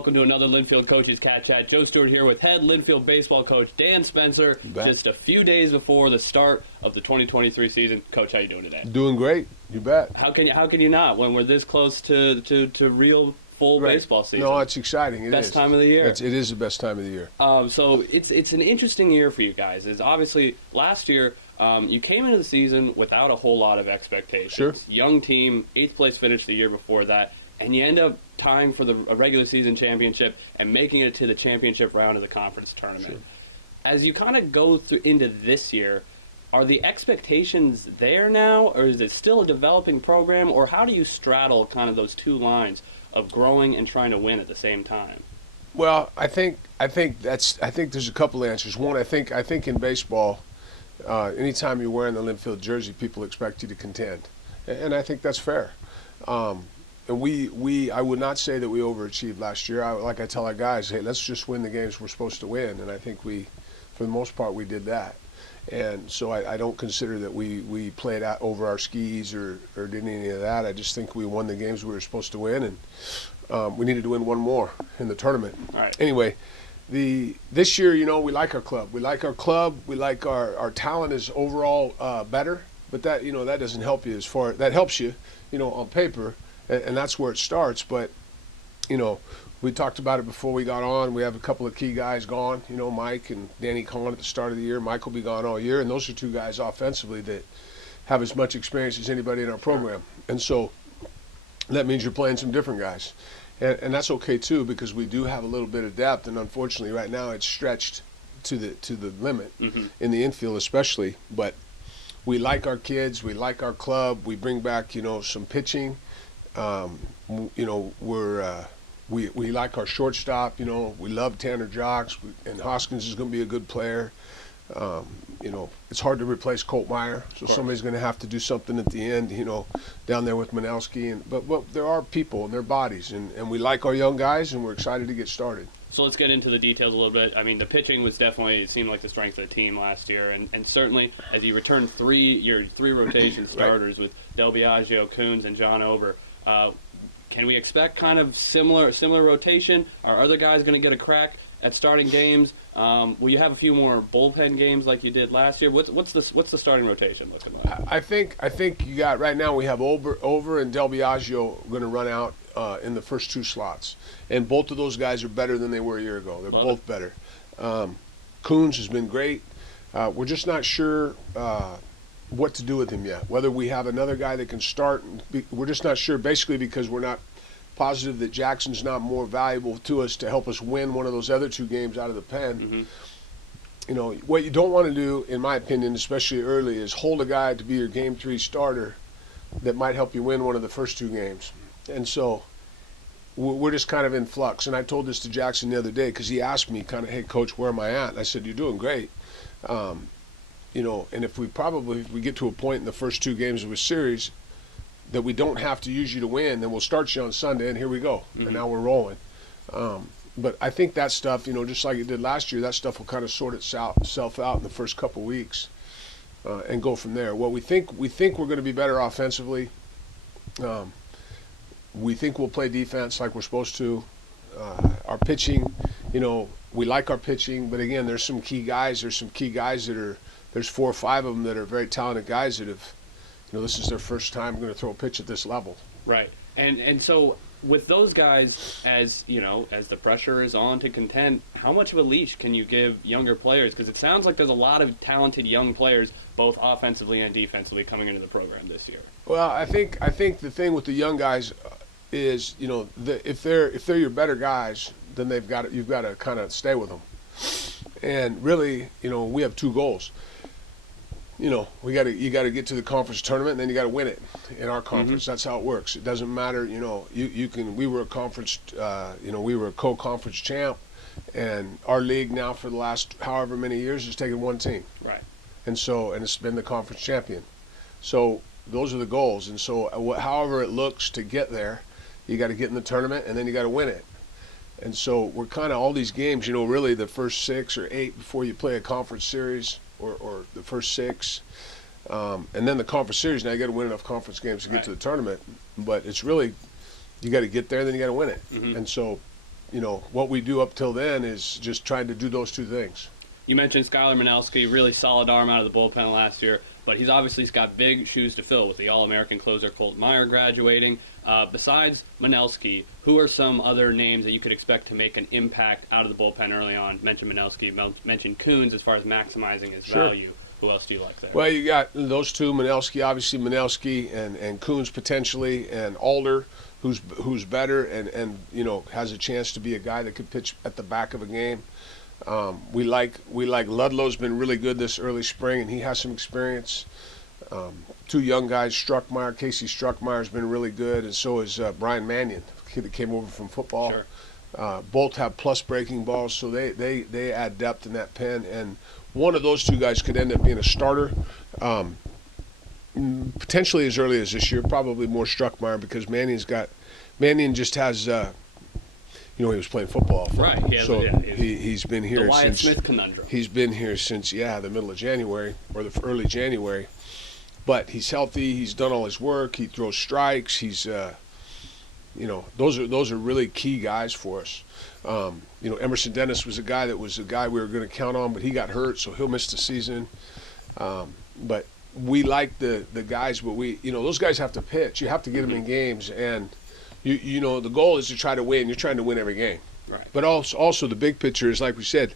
welcome to another Linfield Coaches CatChat. Joe Stewart here with head Linfield baseball coach Dan Spencer. Just a few days before the start of the 2023 season. Coach, how you doing today? Doing great. You bet. How can you not when we're this close to real full baseball season? No, it's exciting. Best time of the year. It is the best time of the year. So it's an interesting year for you guys. It's obviously last year you came into the season without a whole lot of expectations. Sure. Young team, 8th place finish the year before that, and you end up tying for a regular season championship and making it to the championship round of the conference tournament. Sure. As you kind of go through into this year, are the expectations there now, or is it still a developing program, or how do you straddle kind of those two lines of growing and trying to win at the same time? Well, I think there's a couple answers. One, I think in baseball, anytime you're wearing the Linfield jersey, people expect you to contend, and I think that's fair. And I would not say that we overachieved last year. Like I tell our guys, hey, let's just win the games we're supposed to win, and I think for the most part, we did that. And so I don't consider that we played out over our skis or did any of that. I just think we won the games we were supposed to win, and we needed to win one more in the tournament. All right. Anyway, this year, we like our club. We like our club. We like our talent is overall better, but that doesn't help you that helps you, on paper. And that's where it starts. But, we talked about it before we got on. We have a couple of key guys gone, Mike and Danny Cohen at the start of the year. Mike will be gone all year. And those are two guys offensively that have as much experience as anybody in our program. And so that means you're playing some different guys. And that's okay, too, because we do have a little bit of depth. And unfortunately, right now it's stretched to the limit in the infield especially. But we like our kids. We like our club. We bring back, some pitching. We like our shortstop. We love Tanner Jocks, and Hoskins is going to be a good player. It's hard to replace Colt Meyer, so somebody's going to have to do something at the end. Down there with Manelski, but there are people and their bodies, and we like our young guys, and we're excited to get started. So let's get into the details a little bit. I mean, the pitching was definitely, it seemed like the strength of the team last year, and certainly as you return your three rotation starters with Del Biagio, Coons, and John Ober. Can we expect kind of similar rotation? Are other guys going to get a crack at starting games? Will you have a few more bullpen games like you did last year? What's the starting rotation looking like? I think you got right now we have Ober and Del Biagio going to run out in the first two slots, and both of those guys are better than they were a year ago. They're both better. Coons has been great. We're just not sure what to do with him yet. Whether we have another guy that can start, we're just not sure, basically because we're not positive that Jackson's not more valuable to us to help us win one of those other two games out of the pen. What you don't want to do, in my opinion, especially early, is hold a guy to be your Game 3 starter that might help you win one of the first two games. And so we're just kind of in flux. And I told this to Jackson the other day because he asked me kind of, hey, Coach, where am I at? And I said, you're doing great. And if we get to a point in the first two games of a series that we don't have to use you to win, then we'll start you on Sunday, and here we go. And now we're rolling. But I think that stuff, just like it did last year, that stuff will kind of sort itself out in the first couple weeks and go from there. What we think we're going to be better offensively. We think we'll play defense like we're supposed to. Our pitching, we like our pitching, but again, there's some key guys. There's 4 or 5 of them that are very talented guys that have, this is their first time going to throw a pitch at this level. Right. And so with those guys, as the pressure is on to contend, how much of a leash can you give younger players? Because it sounds like there's a lot of talented young players, both offensively and defensively, coming into the program this year. Well, I think the thing with the young guys is, if they're your better guys, then you've got to kind of stay with them. And really, we have 2 goals. You got to get to the conference tournament, and then you got to win it in our conference. That's how it works. It doesn't matter. We were a conference. We were a co-conference champ, and our league now for the last however many years has taken one team. Right. And it's been the conference champion. So those are the goals. And so however it looks to get there, you got to get in the tournament, and then you got to win it. And so we're kind of all these games, really the first 6 or 8 before you play a conference series. Or the first 6, and then the conference series. Now you got to win enough conference games to get to the tournament, but it's really you got to get there, then you got to win it. And so what we do up till then is just trying to do those two things. You mentioned Skylar Manelski, really solid arm out of the bullpen last year, but he's obviously got big shoes to fill with the All-American closer Colt Meyer graduating. Besides Manelski, who are some other names that you could expect to make an impact out of the bullpen early on? Mentioned Manelski, mentioned Coons as far as maximizing his value. Who else do you like there? Well, you got those two, Manelski, and Coons potentially, and Alder, who's better and has a chance to be a guy that could pitch at the back of a game. We like Ludlow's been really good this early spring, and he has some experience. Two young guys, Casey Struckmeyer's been really good, and so is Brian Mannion, the kid that came over from football. Sure. Both have plus breaking balls, so they add depth in that pen, and one of those two guys could end up being a starter. Potentially as early as this year, probably more Struckmeyer, because Mannion just has he was playing football. Right. He's been here the Wyatt since Smith conundrum. He's been here since the middle of January or the early January. But he's healthy. He's done all his work. He throws strikes. He's those are really key guys for us. Emerson Dennis was a guy we were going to count on, but he got hurt, so he'll miss the season. But we like the guys, but those guys have to pitch. You have to get them in games, and the goal is to try to win. You're trying to win every game. Right. But also the big picture is, like we said,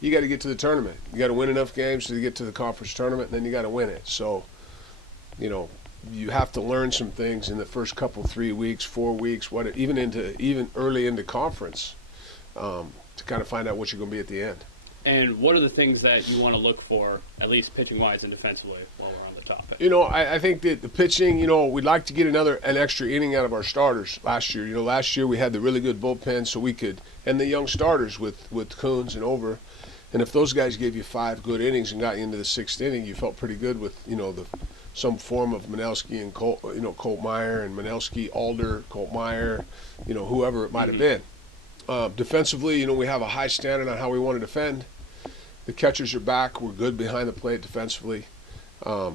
you got to get to the tournament. You got to win enough games to get to the conference tournament, and then you got to win it. So, you have to learn some things in the first couple, 3 weeks, 4 weeks, even early into conference, to kind of find out what you're going to be at the end. And what are the things that you want to look for, at least pitching-wise and defensively, while we're on the topic? I think that the pitching, we'd like to get an extra inning out of our starters last year. Last year we had the really good bullpen, so we could, and the young starters with Coons and Over. And if those guys gave you 5 good innings and got you into the 6th inning, you felt pretty good with, some form of Manelski and Colt Meyer, and Manelski, Alder, Colt Meyer, whoever it might have been. Defensively, we have a high standard on how we want to defend. The catchers are back. We're good behind the plate defensively. Our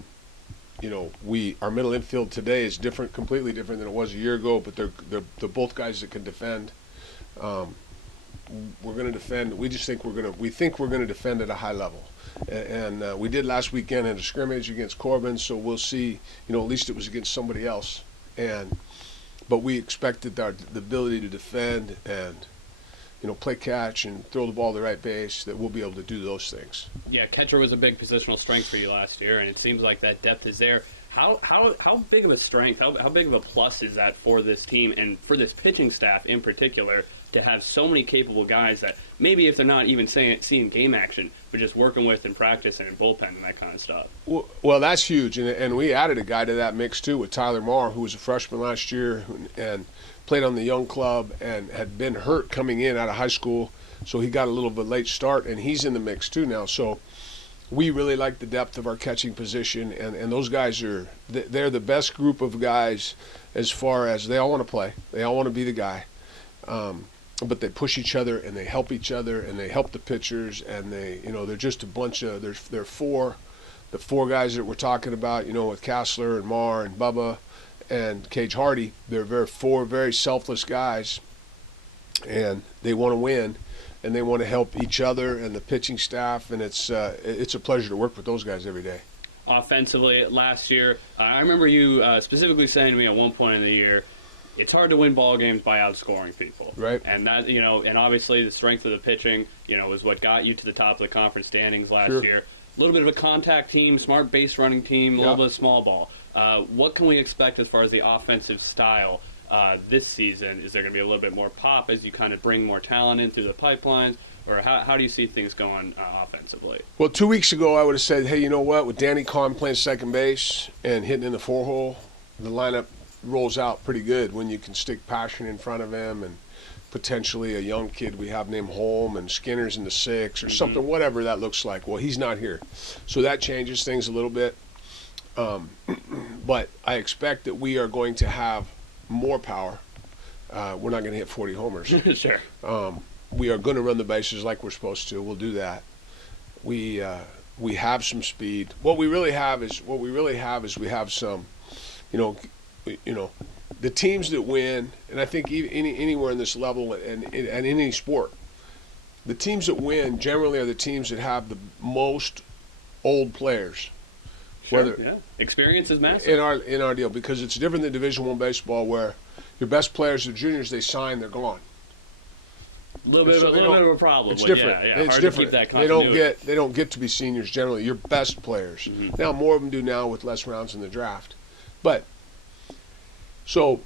middle infield today is completely different than it was a year ago, but they're both guys that can defend. We're going to defend. We think we're going to defend at a high level. And we did last weekend in a scrimmage against Corbin, so we'll see. At least it was against somebody else. But we expected the ability to defend and play catch and throw the ball to the right base, that we'll be able to do those things. Yeah, catcher was a big positional strength for you last year, and it seems like that depth is there. How big of a strength, how big of a plus is that for this team and for this pitching staff in particular, to have so many capable guys that maybe if they're not even seeing game action, but just working with in practice and in bullpen and that kind of stuff? Well, that's huge, and we added a guy to that mix too with Tyler Marr, who was a freshman last year and played on the young club and had been hurt coming in out of high school, so he got a little bit late start, and he's in the mix too now. So we really like the depth of our catching position, and those guys they're the best group of guys as far as they all want to play. They all want to be the guy. But they push each other and they help each other and they help the pitchers, and they're just a bunch of the 4 guys that we're talking about, with Kassler and Marr and Bubba and Cage Hardy. They're 4 very selfless guys, and they want to win and they want to help each other and the pitching staff, and it's a pleasure to work with those guys every day. Offensively, last year, I remember you specifically saying to me at one point in the year, it's hard to win ball games by outscoring people. Right. And that, and obviously the strength of the pitching, was what got you to the top of the conference standings last year. A little bit of a contact team, smart base running team, a little bit of small ball. What can we expect as far as the offensive style this season? Is there going to be a little bit more pop as you kind of bring more talent in through the pipelines? Or how do you see things going offensively? Well, 2 weeks ago I would have said, hey, you know what? With Danny Kahn playing second base and hitting in the 4-hole, the lineup rolls out pretty good when you can stick passion in front of him, and potentially a young kid we have named Holm, and Skinner's in the 6 or something, whatever that looks like. Well, he's not here, so that changes things a little bit. But I expect that we are going to have more power. We're not going to hit 40 homers. Sure. We are going to run the bases like we're supposed to. We'll do that. We have some speed. What we really have is we have some, the teams that win, and I think anywhere in this level and in any sport, the teams that win generally are the teams that have the most old players. Sure, yeah. Experience is massive. In our deal, because it's different than Division I baseball where your best players are juniors, they sign, they're gone. A little bit of a problem. It's different. Yeah, it's hard different. To keep that continuity. They don't get to be seniors generally. Your best players. Mm-hmm. Now more of them do now with less rounds in the draft. But so,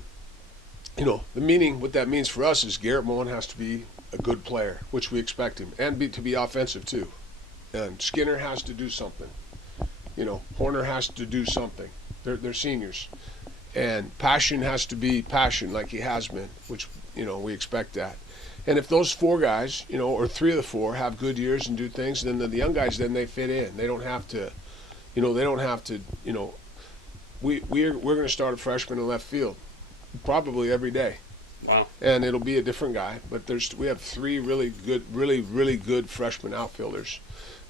the meaning, what that means for us is Garrett Mullen has to be a good player, which we expect him, and to be offensive too. And Skinner has to do something. Horner has to do something. They're seniors. And Passion has to be Passion like he has been, which, we expect that. And if those four guys, or three of the four have good years and do things, then the young guys, then they fit in. They don't have to, we're going to start a freshman in left field probably every day. Wow. And it'll be a different guy. But we have three really good freshman outfielders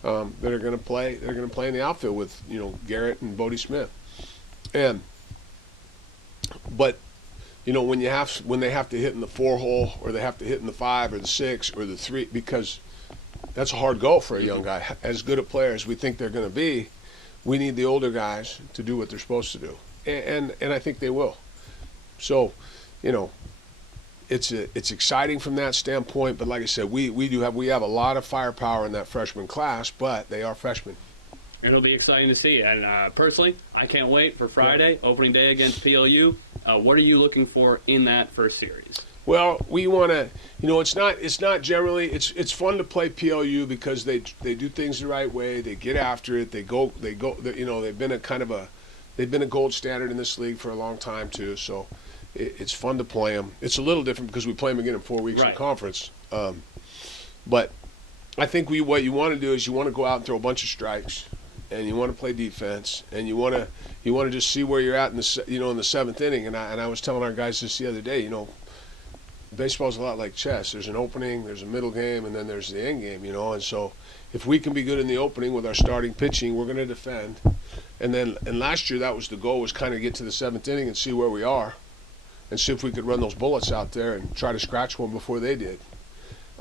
that are going to play. They're going to play in the outfield with, Garrett and Bodie Smith. But when they have to hit in the 4-hole, or they have to hit in the 5 or the 6 or the 3, because that's a hard goal for a young guy. As good a player as we think they're going to be, we need the older guys to do what they're supposed to do, and I think they will. So, it's exciting from that standpoint. But like I said, we have a lot of firepower in that freshman class, but they are freshmen. It'll be exciting to see. And personally, I can't wait for Friday, opening day against PLU. What are you looking for in that first series? Well, we want to, it's not generally, it's fun to play PLU because they do things the right way. They get after it. They've been a gold standard in this league for a long time too. So it's fun to play them. It's a little different because we play them again in 4 weeks in conference. But I think what you want to do is you want to go out and throw a bunch of strikes, and you want to play defense, and you want to just see where you're at in the seventh inning. And I was telling our guys this the other day. Baseball's a lot like chess. There's an opening, there's a middle game, and then there's the end game. And so if we can be good in the opening with our starting pitching, we're going to defend. And last year that was the goal, was kind of get to the seventh inning and see where we are, and see if we could run those bullets out there and try to scratch one before they did.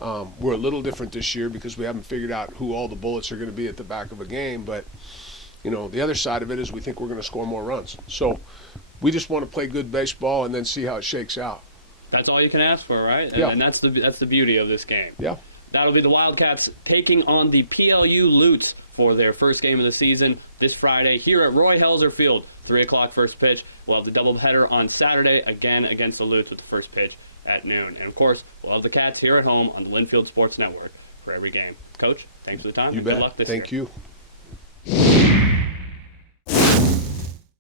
We're a little different this year because we haven't figured out who all the bullets are going to be at the back of a game. But, the other side of it is we think we're going to score more runs. So we just want to play good baseball and then see how it shakes out. That's all you can ask for, right? Yeah. And that's the beauty of this game. Yeah. That'll be the Wildcats taking on the PLU Lutes for their first game of the season this Friday here at Roy Helzer Field. 3 o'clock first pitch. We'll have the doubleheader on Saturday, again against the Lutes with the first pitch at noon. And, of course, we'll have the Cats here at home on the Linfield Sports Network for every game. Coach, thanks for the time. You bet. Good luck this year. Thank you.